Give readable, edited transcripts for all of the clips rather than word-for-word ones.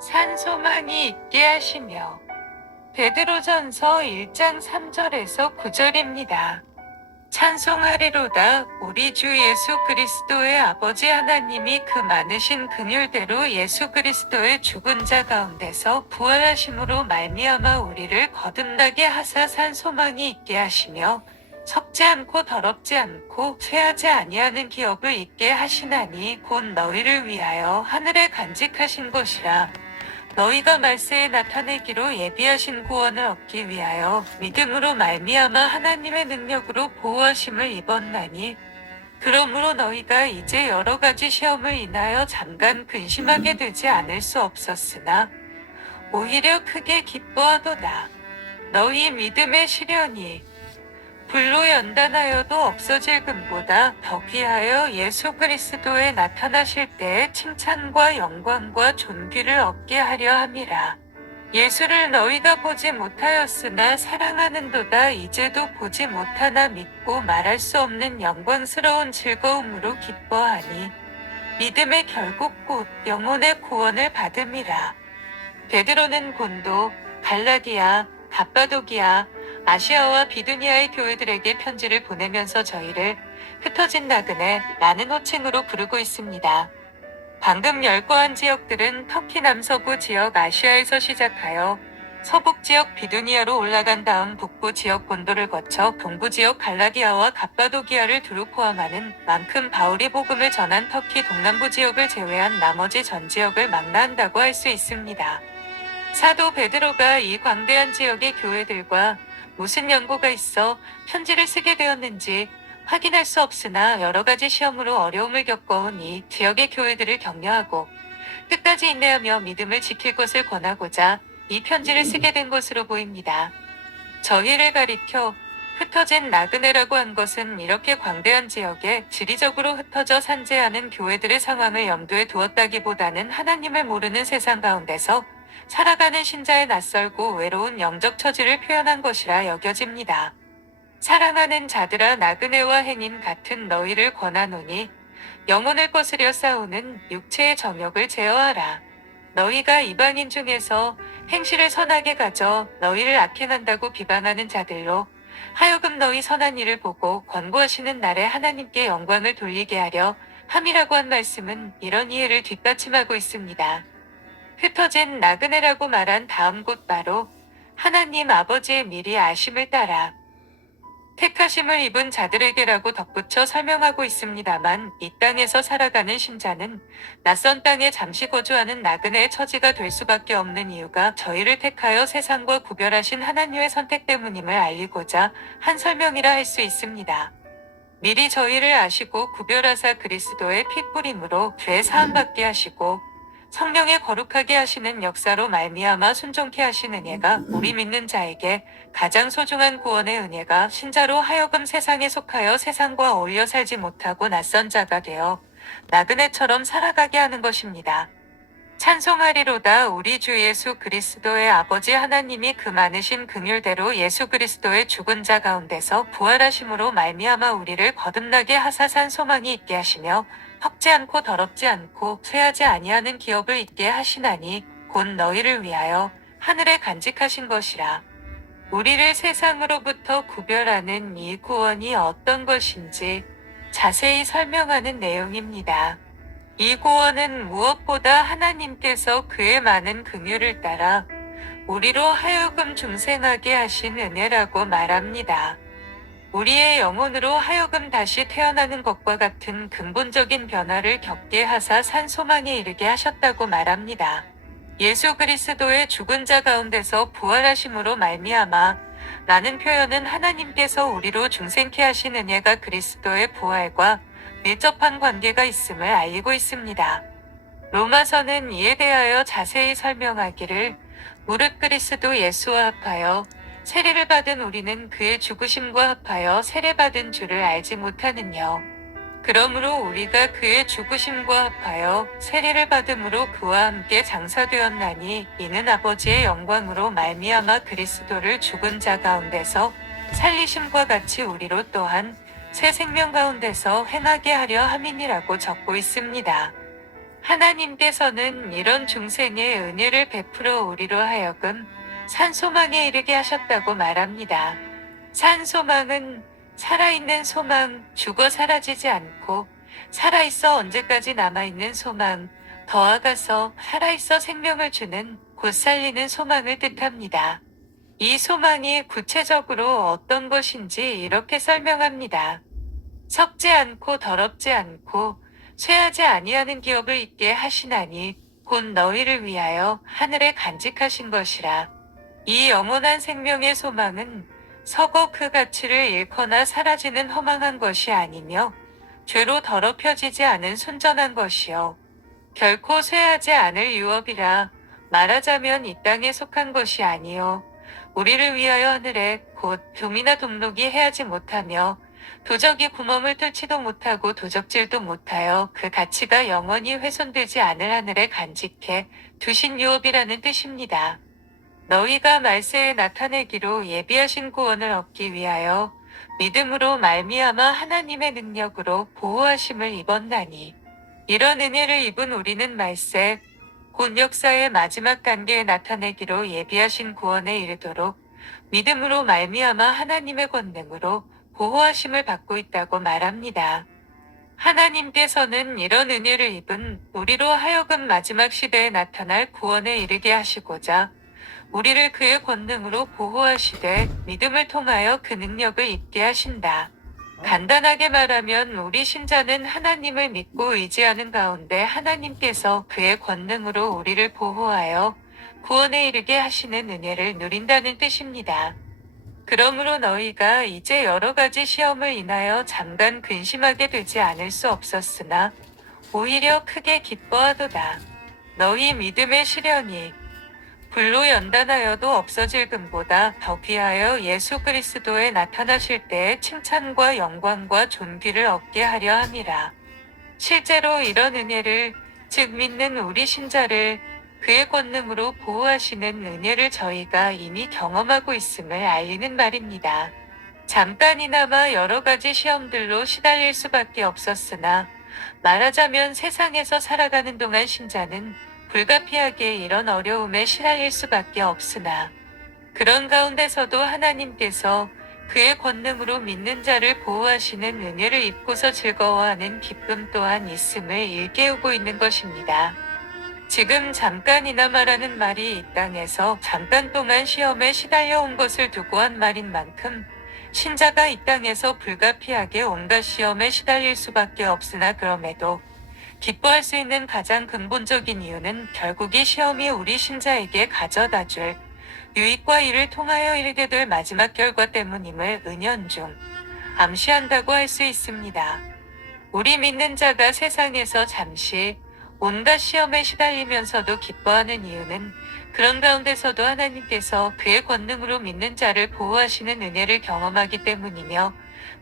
산소망이 있게 하시며. 베드로전서 1장 3절에서 9절입니다. 찬송하리로다. 우리 주 예수 그리스도의 아버지 하나님이 그 많으신 긍휼대로 예수 그리스도의 죽은 자 가운데서 부활하심으로 말미암아 우리를 거듭나게 하사 산소망이 있게 하시며 썩지 않고 더럽지 않고 쇠하지 아니하는 기업을 있게 하시나니 곧 너희를 위하여 하늘에 간직하신 것이라. 너희가 말세에 나타내기로 예비하신 구원을 얻기 위하여 믿음으로 말미암아 하나님의 능력으로 보호하심을 입었나니, 그러므로 너희가 이제 여러 가지 시험을 인하여 잠깐 근심하게 되지 않을 수 없었으나 오히려 크게 기뻐하도다. 너희 믿음의 시련이 불로 연단하여도 없어질 금보다 더 귀하여 예수 그리스도에 나타나실 때에 칭찬과 영광과 존귀를 얻게 하려 함이라. 예수를 너희가 보지 못하였으나 사랑하는도다. 이제도 보지 못하나 믿고 말할 수 없는 영광스러운 즐거움으로 기뻐하니 믿음의 결국 곧 영혼의 구원을 받음이라. 베드로는 본도, 갈라디아, 갑바도기아, 아시아와 비두니아의 교회들에게 편지를 보내면서 저희를 흩어진 나그네 라는 호칭으로 부르고 있습니다. 방금 열거한 지역들은 터키 남서부 지역 아시아에서 시작하여 서북 지역 비두니아로 올라간 다음 북부 지역 본도를 거쳐 동부 지역 갈라디아와 갑바도기아를 두루 포함하는 만큼 바울이 복음을 전한 터키 동남부 지역을 제외한 나머지 전 지역을 망라한다고 할 수 있습니다. 사도 베드로가 이 광대한 지역의 교회들과 무슨 연고가 있어 편지를 쓰게 되었는지 확인할 수 없으나 여러 가지 시험으로 어려움을 겪어온 이 지역의 교회들을 격려하고 끝까지 인내하며 믿음을 지킬 것을 권하고자 이 편지를 쓰게 된 것으로 보입니다. 저희를 가리켜 흩어진 나그네라고 한 것은 이렇게 광대한 지역에 지리적으로 흩어져 산재하는 교회들의 상황을 염두에 두었다기보다는 하나님을 모르는 세상 가운데서 살아가는 신자의 낯설고 외로운 영적 처지를 표현한 것이라 여겨집니다. 사랑하는 자들아, 나그네와 행인 같은 너희를 권하노니 영혼을 거스려 싸우는 육체의 정욕을 제어하라. 너희가 이방인 중에서 행실을 선하게 가져 너희를 악행한다고 비방하는 자들로 하여금 너희 선한 일을 보고 권고하시는 날에 하나님께 영광을 돌리게 하려 함이라고 한 말씀은 이런 이해를 뒷받침하고 있습니다. 흩어진 나그네라고 말한 다음 곳 바로 하나님 아버지의 미리 아심을 따라 택하심을 입은 자들에게라고 덧붙여 설명하고 있습니다만, 이 땅에서 살아가는 신자는 낯선 땅에 잠시 거주하는 나그네의 처지가 될 수밖에 없는 이유가 저희를 택하여 세상과 구별하신 하나님의 선택 때문임을 알리고자 한 설명이라 할 수 있습니다. 미리 저희를 아시고 구별하사 그리스도의 핏뿌림으로 죄 사함받게 하시고 성령의 거룩하게 하시는 역사로 말미암아 순종케 하신 은혜가 우리 믿는 자에게 가장 소중한 구원의 은혜가 신자로 하여금 세상에 속하여 세상과 어울려 살지 못하고 낯선 자가 되어 나그네처럼 살아가게 하는 것입니다. 찬송하리로다. 우리 주 예수 그리스도의 아버지 하나님이 그 많으신 긍휼대로 예수 그리스도의 죽은 자 가운데서 부활하심으로 말미암아 우리를 거듭나게 하사 산소망이 있게 하시며 썩지 않고 더럽지 않고 쇠하지 아니하는 기업을 있게 하시나니 곧 너희를 위하여 하늘에 간직하신 것이라. 우리를 세상으로부터 구별하는 이 구원이 어떤 것인지 자세히 설명하는 내용입니다. 이 구원은 무엇보다 하나님께서 그의 많은 긍휼을 따라 우리로 하여금 중생하게 하신 은혜라고 말합니다. 우리의 영혼으로 하여금 다시 태어나는 것과 같은 근본적인 변화를 겪게 하사 산소망에 이르게 하셨다고 말합니다. 예수 그리스도의 죽은 자 가운데서 부활하심으로 말미암아 라는 표현은 하나님께서 우리로 중생케 하신 은혜가 그리스도의 부활과 밀접한 관계가 있음을 알리고 있습니다. 로마서는 이에 대하여 자세히 설명하기를 무릇 그리스도 예수와 합하여 세례를 받은 우리는 그의 죽으심과 합하여 세례받은 줄을 알지 못하느냐. 그러므로 우리가 그의 죽으심과 합하여 세례를 받음으로 그와 함께 장사되었나니 이는 아버지의 영광으로 말미암아 그리스도를 죽은 자 가운데서 살리심과 같이 우리로 또한 새 생명 가운데서 행하게 하려 함이니라고 적고 있습니다. 하나님께서는 이런 중생의 은혜를 베풀어 우리로 하여금 산소망에 이르게 하셨다고 말합니다. 산소망은 살아있는 소망, 죽어 사라지지 않고 살아있어 언제까지 남아있는 소망, 더아가서 살아있어 생명을 주는 곧 살리는 소망을 뜻합니다. 이 소망이 구체적으로 어떤 것인지 이렇게 설명합니다. 썩지 않고 더럽지 않고 쇠하지 아니하는 기업을 있게 하시나니 곧 너희를 위하여 하늘에 간직하신 것이라. 이 영원한 생명의 소망은 서거 그 가치를 잃거나 사라지는 허망한 것이 아니며 죄로 더럽혀지지 않은 순전한 것이요 결코 쇠하지 않을 유업이라. 말하자면 이 땅에 속한 것이 아니요 우리를 위하여 하늘에 곧 금이나 동록이 해하지 못하며 도적이 구멍을 뚫지도 못하고 도적질도 못하여 그 가치가 영원히 훼손되지 않을 하늘에 간직해 두신 유업이라는 뜻입니다. 너희가 말세에 나타내기로 예비하신 구원을 얻기 위하여 믿음으로 말미암아 하나님의 능력으로 보호하심을 입었나니 이런 은혜를 입은 우리는 말세 곧 역사의 마지막 단계에 나타내기로 예비하신 구원에 이르도록 믿음으로 말미암아 하나님의 권능으로 보호하심을 받고 있다고 말합니다. 하나님께서는 이런 은혜를 입은 우리로 하여금 마지막 시대에 나타날 구원에 이르게 하시고자 우리를 그의 권능으로 보호하시되 믿음을 통하여 그 능력을 입게 하신다. 간단하게 말하면 우리 신자는 하나님을 믿고 의지하는 가운데 하나님께서 그의 권능으로 우리를 보호하여 구원에 이르게 하시는 은혜를 누린다는 뜻입니다. 그러므로 너희가 이제 여러 가지 시험을 인하여 잠깐 근심하게 되지 않을 수 없었으나 오히려 크게 기뻐하도다. 너희 믿음의 시련이 불로 연단하여도 없어질 금보다 더 귀하여 예수 그리스도에 나타나실 때에 칭찬과 영광과 존귀를 얻게 하려 함이라. 실제로 이런 은혜를 즉 믿는 우리 신자를 그의 권능으로 보호하시는 은혜를 저희가 이미 경험하고 있음을 알리는 말입니다. 잠깐이나마 여러 가지 시험들로 시달릴 수밖에 없었으나 말하자면 세상에서 살아가는 동안 신자는 불가피하게 이런 어려움에 시달릴 수밖에 없으나 그런 가운데서도 하나님께서 그의 권능으로 믿는 자를 보호하시는 은혜를 입고서 즐거워하는 기쁨 또한 있음을 일깨우고 있는 것입니다. 지금 잠깐이나마라는 말이 이 땅에서 잠깐 동안 시험에 시달려 온 것을 두고 한 말인 만큼 신자가 이 땅에서 불가피하게 온갖 시험에 시달릴 수밖에 없으나 그럼에도 기뻐할 수 있는 가장 근본적인 이유는 결국 이 시험이 우리 신자에게 가져다줄 유익과 이를 통하여 이르게 될 마지막 결과 때문임을 은연중 암시한다고 할 수 있습니다. 우리 믿는 자가 세상에서 잠시 온갖 시험에 시달리면서도 기뻐하는 이유는 그런 가운데서도 하나님께서 그의 권능으로 믿는 자를 보호하시는 은혜를 경험하기 때문이며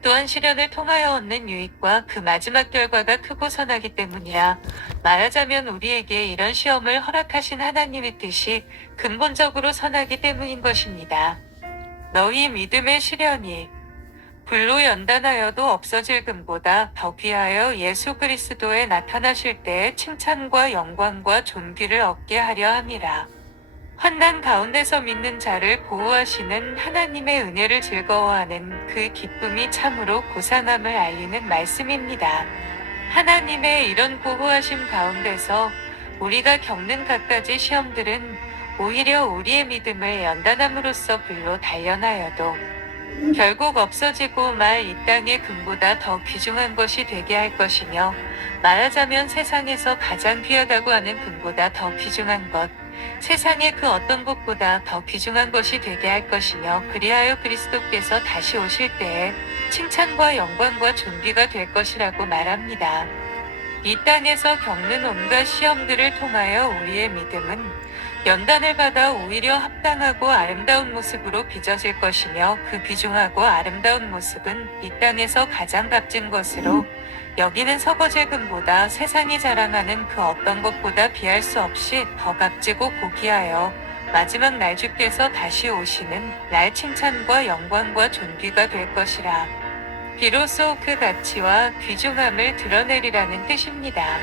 또한 시련을 통하여 얻는 유익과 그 마지막 결과가 크고 선하기 때문이라. 말하자면 우리에게 이런 시험을 허락하신 하나님의 뜻이 근본적으로 선하기 때문인 것입니다. 너희 믿음의 시련이 불로 연단하여도 없어질 금보다 더 귀하여 예수 그리스도에 나타나실 때에 칭찬과 영광과 존귀를 얻게 하려 함이라. 환난 가운데서 믿는 자를 보호하시는 하나님의 은혜를 즐거워하는 그 기쁨이 참으로 고상함을 알리는 말씀입니다. 하나님의 이런 보호하심 가운데서 우리가 겪는 갖가지 시험들은 오히려 우리의 믿음을 연단함으로써 불로 단련하여도 결국 없어지고 말 이 땅의 금보다 더 귀중한 것이 되게 할 것이며 말하자면 세상에서 가장 귀하다고 하는 금보다 더 귀중한 것 세상의 그 어떤 것보다 더 귀중한 것이 되게 할 것이며 그리하여 그리스도께서 다시 오실 때에 칭찬과 영광과 존귀가 될 것이라고 말합니다. 이 땅에서 겪는 온갖 시험들을 통하여 우리의 믿음은 연단을 받아 오히려 합당하고 아름다운 모습으로 빚어질 것이며 그 귀중하고 아름다운 모습은 이 땅에서 가장 값진 것으로 여기는 서거질 금보다 세상이 자랑하는 그 어떤 것보다 비할 수 없이 더 값지고 고귀하여 마지막 날 주께서 다시 오시는 날 칭찬과 영광과 존귀가 될 것이라. 비로소 그 가치와 귀중함을 드러내리라는 뜻입니다.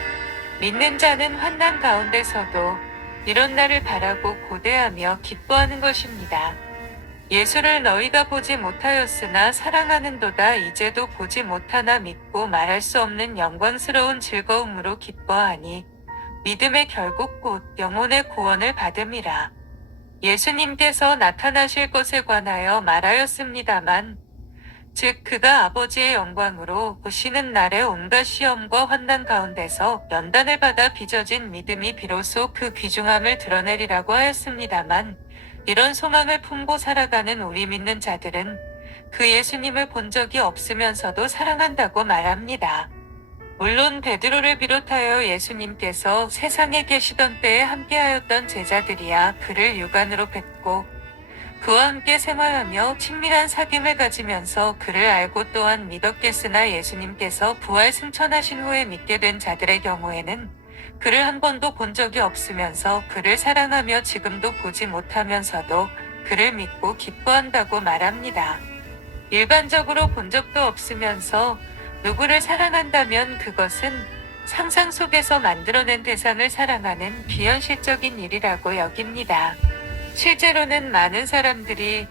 믿는 자는 환난 가운데서도 이런 날을 바라고 고대하며 기뻐하는 것입니다. 예수를 너희가 보지 못하였으나 사랑하는도다 이제도 보지 못하나 믿고 말할 수 없는 영광스러운 즐거움으로 기뻐하니 믿음의 결국 곧 영혼의 구원을 받음이라. 예수님께서 나타나실 것에 관하여 말하였습니다만 즉 그가 아버지의 영광으로 오시는 날에 온갖 시험과 환난 가운데서 연단을 받아 빚어진 믿음이 비로소 그 귀중함을 드러내리라고 하였습니다만 이런 소망을 품고 살아가는 우리 믿는 자들은 그 예수님을 본 적이 없으면서도 사랑한다고 말합니다. 물론 베드로를 비롯하여 예수님께서 세상에 계시던 때에 함께하였던 제자들이야 그를 육안으로 뵙고 그와 함께 생활하며 친밀한 사귐을 가지면서 그를 알고 또한 믿었겠으나 예수님께서 부활 승천하신 후에 믿게 된 자들의 경우에는 그를 한 번도 본 적이 없으면서 그를 사랑하며 지금도 보지 못하면서도 그를 믿고 기뻐한다고 말합니다. 일반적으로 본 적도 없으면서 누구를 사랑한다면 그것은 상상 속에서 만들어낸 대상을 사랑하는 비현실적인 일이라고 여깁니다. 실제로는 많은 사람들이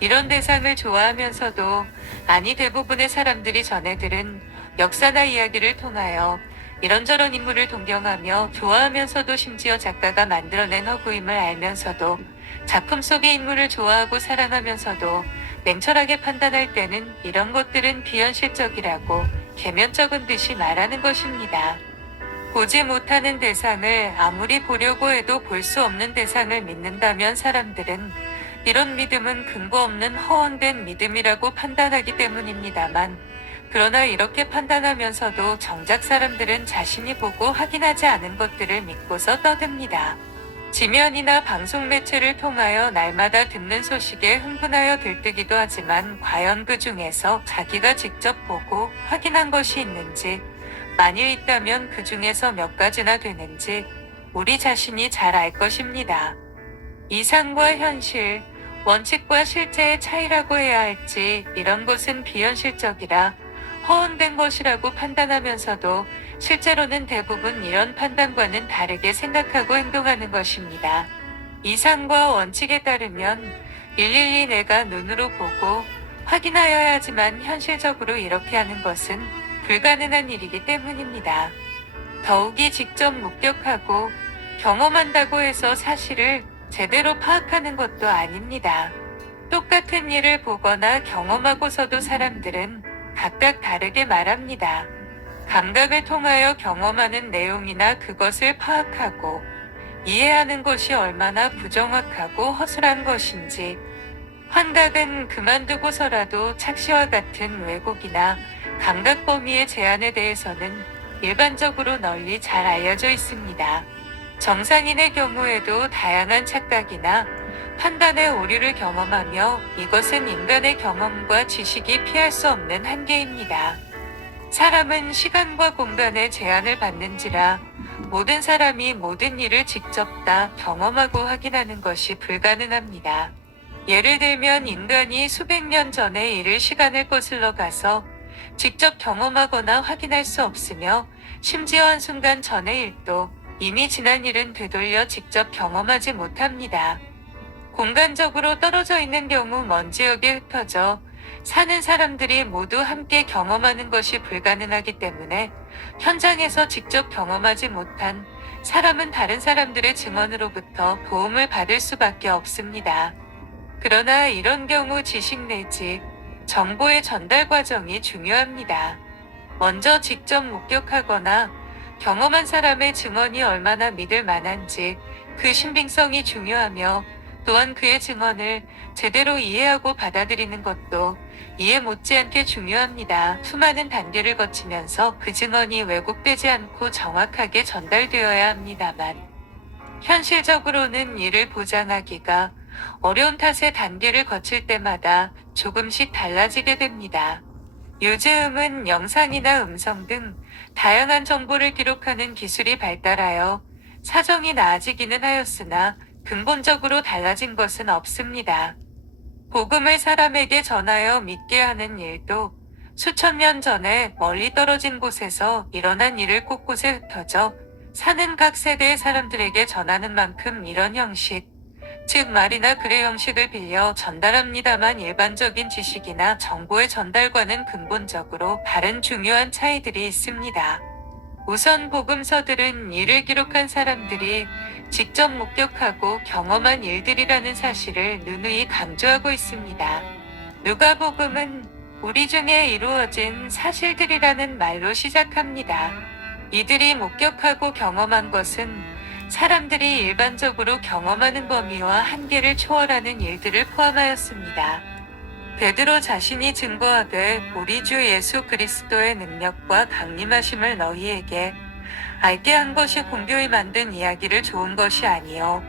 이런 대상을 좋아하면서도 아니 대부분의 사람들이 전해 들은 역사나 이야기를 통하여 이런저런 인물을 동경하며 좋아하면서도 심지어 작가가 만들어낸 허구임을 알면서도 작품 속의 인물을 좋아하고 사랑하면서도 냉철하게 판단할 때는 이런 것들은 비현실적이라고 계면적은 듯이 말하는 것입니다. 보지 못하는 대상을 아무리 보려고 해도 볼 수 없는 대상을 믿는다면 사람들은 이런 믿음은 근거 없는 허황된 믿음이라고 판단하기 때문입니다만 그러나 이렇게 판단하면서도 정작 사람들은 자신이 보고 확인하지 않은 것들을 믿고서 떠듭니다. 지면이나 방송 매체를 통하여 날마다 듣는 소식에 흥분하여 들뜨기도 하지만 과연 그 중에서 자기가 직접 보고 확인한 것이 있는지 만일 있다면 그 중에서 몇 가지나 되는지 우리 자신이 잘 알 것입니다. 이상과 현실, 원칙과 실제의 차이라고 해야 할지 이런 것은 비현실적이라 허황된 것이라고 판단하면서도 실제로는 대부분 이런 판단과는 다르게 생각하고 행동하는 것입니다. 이상과 원칙에 따르면 일일이 내가 눈으로 보고 확인하여야 하지만 현실적으로 이렇게 하는 것은 불가능한 일이기 때문입니다. 더욱이 직접 목격하고 경험한다고 해서 사실을 제대로 파악하는 것도 아닙니다. 똑같은 일을 보거나 경험하고서도 사람들은 각각 다르게 말합니다. 감각을 통하여 경험하는 내용이나 그것을 파악하고 이해하는 것이 얼마나 부정확하고 허술한 것인지 환각은 그만두고서라도 착시와 같은 왜곡이나 감각 범위의 제한에 대해서는 일반적으로 널리 잘 알려져 있습니다. 정상인의 경우에도 다양한 착각이나 판단의 오류를 경험하며 이것은 인간의 경험과 지식이 피할 수 없는 한계입니다. 사람은 시간과 공간의 제한을 받는지라 모든 사람이 모든 일을 직접 다 경험하고 확인하는 것이 불가능합니다. 예를 들면 인간이 수백 년 전의 일을 시간을 거슬러 가서 직접 경험하거나 확인할 수 없으며 심지어 한순간 전의 일도 이미 지난 일은 되돌려 직접 경험하지 못합니다. 공간적으로 떨어져 있는 경우 먼 지역에 흩어져 사는 사람들이 모두 함께 경험하는 것이 불가능하기 때문에 현장에서 직접 경험하지 못한 사람은 다른 사람들의 증언으로부터 도움을 받을 수밖에 없습니다. 그러나 이런 경우 지식 내지 정보의 전달 과정이 중요합니다. 먼저 직접 목격하거나 경험한 사람의 증언이 얼마나 믿을 만한지 그 신빙성이 중요하며 또한 그의 증언을 제대로 이해하고 받아들이는 것도 이해 못지않게 중요합니다. 수많은 단계를 거치면서 그 증언이 왜곡되지 않고 정확하게 전달되어야 합니다만 현실적으로는 이를 보장하기가 어려운 탓에 단계를 거칠 때마다 조금씩 달라지게 됩니다. 요즘은 영상이나 음성 등 다양한 정보를 기록하는 기술이 발달하여 사정이 나아지기는 하였으나 근본적으로 달라진 것은 없습니다. 복음을 사람에게 전하여 믿게 하는 일도 수천 년 전에 멀리 떨어진 곳에서 일어난 일을 곳곳에 흩어져 사는 각 세대의 사람들에게 전하는 만큼 이런 형식, 즉 말이나 글의 형식을 빌려 전달합니다만 일반적인 지식이나 정보의 전달과는 근본적으로 다른 중요한 차이들이 있습니다. 우선 복음서들은 이를 기록한 사람들이 직접 목격하고 경험한 일들이라는 사실을 누누이 강조하고 있습니다. 누가복음은 우리 중에 이루어진 사실들이라는 말로 시작합니다. 이들이 목격하고 경험한 것은 사람들이 일반적으로 경험하는 범위와 한계를 초월하는 일들을 포함하였습니다. 베드로 자신이 증거하되 우리 주 예수 그리스도의 능력과 강림하심을 너희에게 알게 한 것이 공교히 만든 이야기를 좋은 것이 아니요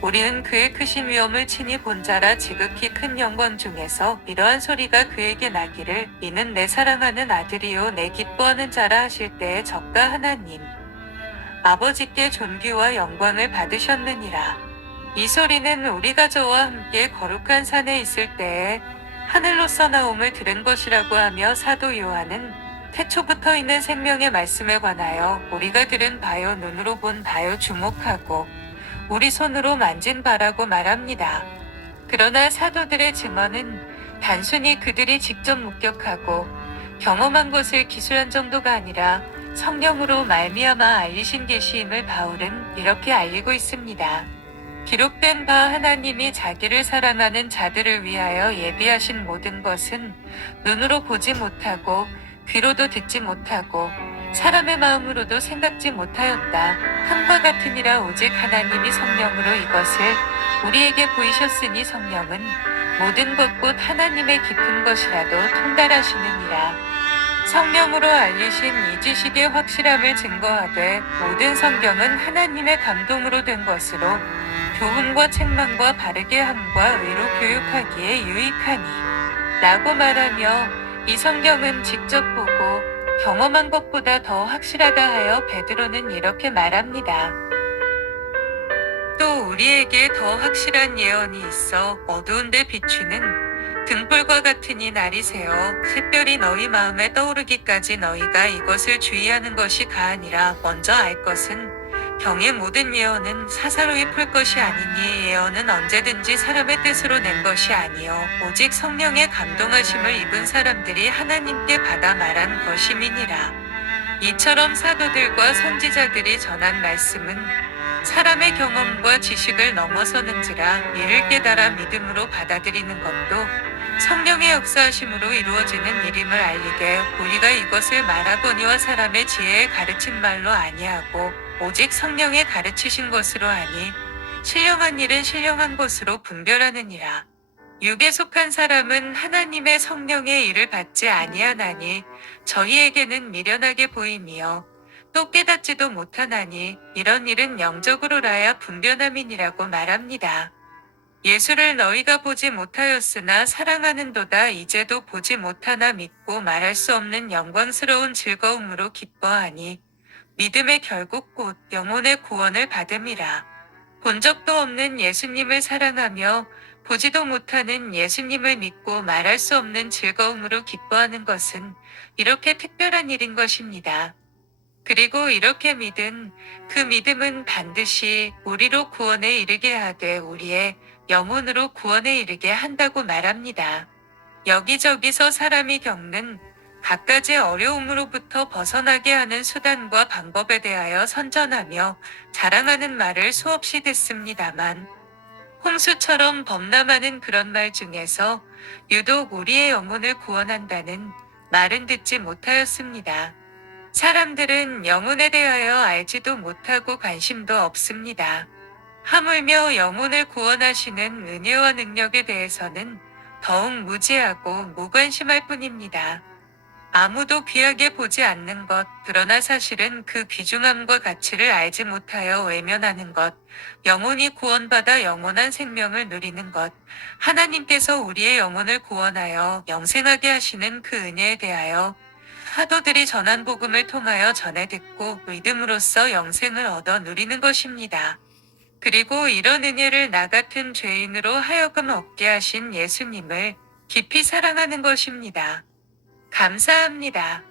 우리는 그의 크신 위엄을 친히 본 자라 지극히 큰 영광 중에서 이러한 소리가 그에게 나기를 이는 내 사랑하는 아들이요 내 기뻐하는 자라 하실 때에 저가 하나님 아버지께 존귀와 영광을 받으셨느니라. 이 소리는 우리가 저와 함께 거룩한 산에 있을 때에 하늘로서 나옴을 들은 것이라고 하며 사도 요한은 태초부터 있는 생명의 말씀에 관하여 우리가 들은 바요 눈으로 본 바요 주목하고 우리 손으로 만진 바라고 말합니다. 그러나 사도들의 증언은 단순히 그들이 직접 목격하고 경험한 것을 기술한 정도가 아니라 성령으로 말미암아 알리신 계시임을 바울은 이렇게 알리고 있습니다. 기록된 바 하나님이 자기를 사랑하는 자들을 위하여 예비하신 모든 것은 눈으로 보지 못하고 귀로도 듣지 못하고 사람의 마음으로도 생각지 못하였다. 함과 같으니라 오직 하나님이 성령으로 이것을 우리에게 보이셨으니 성령은 모든 것 곧 하나님의 깊은 것이라도 통달하시느니라. 성령으로 알리신 이 지식의 확실함을 증거하되 모든 성경은 하나님의 감동으로 된 것으로 교훈과 책망과 바르게 함과 의로 교육하기에 유익하니 라고 말하며 이 성경은 직접 보고 경험한 것보다 더 확실하다 하여 베드로는 이렇게 말합니다. 또 우리에게 더 확실한 예언이 있어 어두운데 비추는 등불과 같으니 날이 새어 샛별이 너희 마음에 떠오르기까지 너희가 이것을 주의하는 것이 가하니라. 먼저 알 것은 경의 모든 예언은 사사로이 풀 것이 아니니 예언은 언제든지 사람의 뜻으로 낸 것이 아니요 오직 성령의 감동하심을 입은 사람들이 하나님께 받아 말한 것임이니라. 이처럼 사도들과 선지자들이 전한 말씀은 사람의 경험과 지식을 넘어서는지라 이를 깨달아 믿음으로 받아들이는 것도 성령의 역사하심으로 이루어지는 일임을 알리되 우리가 이것을 말하거니와 사람의 지혜에 가르친 말로 아니하고 오직 성령의 가르치신 것으로 하니 신령한 일은 신령한 것으로 분별하느니라. 육에 속한 사람은 하나님의 성령의 일을 받지 아니하나니 저희에게는 미련하게 보임이요 또 깨닫지도 못하나니 이런 일은 영적으로라야 분별함이니라고 말합니다. 예수를 너희가 보지 못하였으나 사랑하는도다. 이제도 보지 못하나 믿고 말할 수 없는 영광스러운 즐거움으로 기뻐하니 믿음의 결국 곧 영혼의 구원을 받음이라. 본 적도 없는 예수님을 사랑하며 보지도 못하는 예수님을 믿고 말할 수 없는 즐거움으로 기뻐하는 것은 이렇게 특별한 일인 것입니다. 그리고 이렇게 믿은 그 믿음은 반드시 우리로 구원에 이르게 하되 우리의 영혼으로 구원에 이르게 한다고 말합니다. 여기저기서 사람이 겪는 갖가지 어려움으로부터 벗어나게 하는 수단과 방법에 대하여 선전하며 자랑하는 말을 수없이 듣습니다만 홍수처럼 범람하는 그런 말 중에서 유독 우리의 영혼을 구원한다는 말은 듣지 못하였습니다. 사람들은 영혼에 대하여 알지도 못하고 관심도 없습니다. 하물며 영혼을 구원하시는 은혜와 능력에 대해서는 더욱 무지하고 무관심할 뿐입니다. 아무도 귀하게 보지 않는 것, 그러나 사실은 그 귀중함과 가치를 알지 못하여 외면하는 것, 영혼이 구원받아 영원한 생명을 누리는 것, 하나님께서 우리의 영혼을 구원하여 영생하게 하시는 그 은혜에 대하여 사도들이 전한 복음을 통하여 전해 듣고 믿음으로써 영생을 얻어 누리는 것입니다. 그리고 이런 은혜를 나 같은 죄인으로 하여금 얻게 하신 예수님을 깊이 사랑하는 것입니다. 감사합니다.